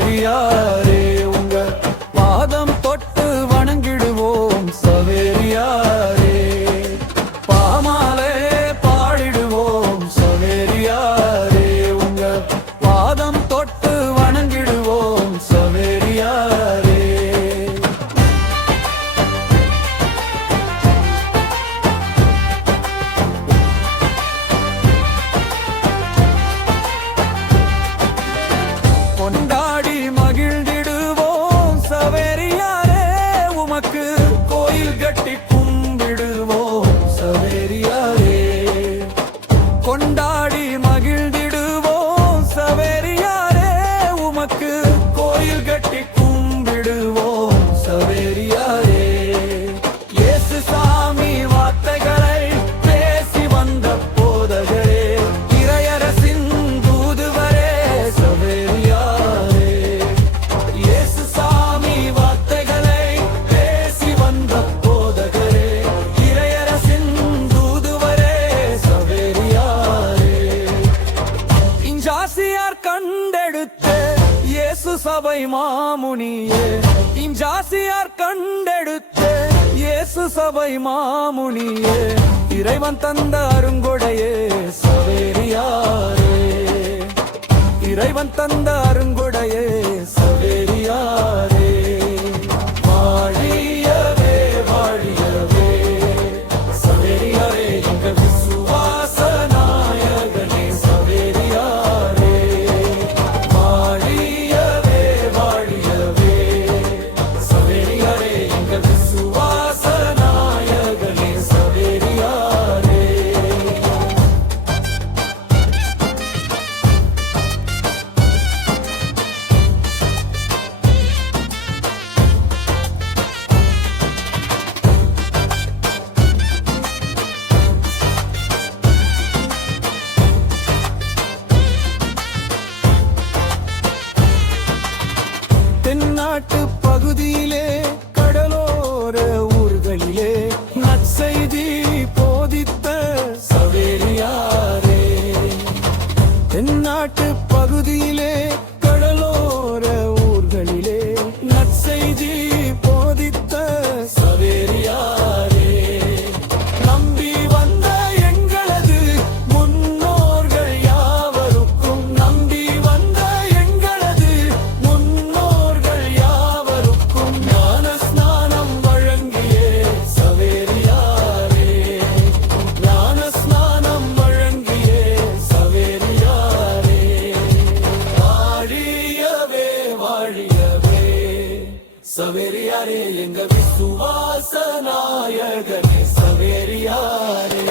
சவேரியாரே உங்க பாதம் தொட்டு வணங்கிடுவோம் சவேரியாரே. பாமாலே பாடிடுவோம் சவேரியாரே உங்க பாதம் தொட்டு வணங்கிடுவோம் சவேரியாரே. கொண்டாடி மகிழ்ந்திடுவோம் சவேரியாரே உமக்கு கோயில் கட்டி கும்பிடுவோம் சவேரியாரே. கொண்டாடி மகிழ்ந்திடுவோம் சவேரியாரே உமக்கு கோயில் கட்டி கும்பிடுவோம் சவேரியாரே. இயேசு சாமி வார்த்தைகளை பேசி வந்த போதகரே, இறையரசின் தூதுவரே சவேரியாரே. இயேசு சாமி வார்த்தைகளை பேசி வந்த போதகரே, இறையரசின் தூதுவரே சவேரியாரே. இஞ்சாசியார் கண்டெடுத்த இயேசு சபை மாமுனியே, இஞ்சாசியார் கண்டெடுத்த இயேசு சபை மாமுனியே, இறைவன் தந்த அருங்கொடையே சவேரியாரே. இறைவன் தந்த அருங்கொடையே சவேரியாரே. வாழியவே வாழியவே சவேரியாரே எங்க விசுவாச நாயகனே சவேரியாரே. வாழியவே வாழியவே சவேரியாரே எங்க விசுவாச நாயகனே சவேரியாரே. தென்னாட்டு பகுதியிலே கடலோர ஊர்களிலே நற்செய்தி போதித்த சவேரியாரே. தென்னாட்டு பகுதியிலே கடலோர ஊர்களிலே நற்செய்தி போதித்த சவேரியாரே. நம்பி வந்த எங்களது முன்னோர்கள் யாவருக்கும், நம்பி வந்த எங்களது முன்னோர்கள் யாவருக்கும் ஞான ஸ்நானம் வழங்கியே சவேரியாரே. ஞான ஸ்நானம் வழங்கியே சவேரியாரே. வாழியவே வாழியவே சவேரியாரே எங்க விசுவாச நாயகனே சவேரியாரே.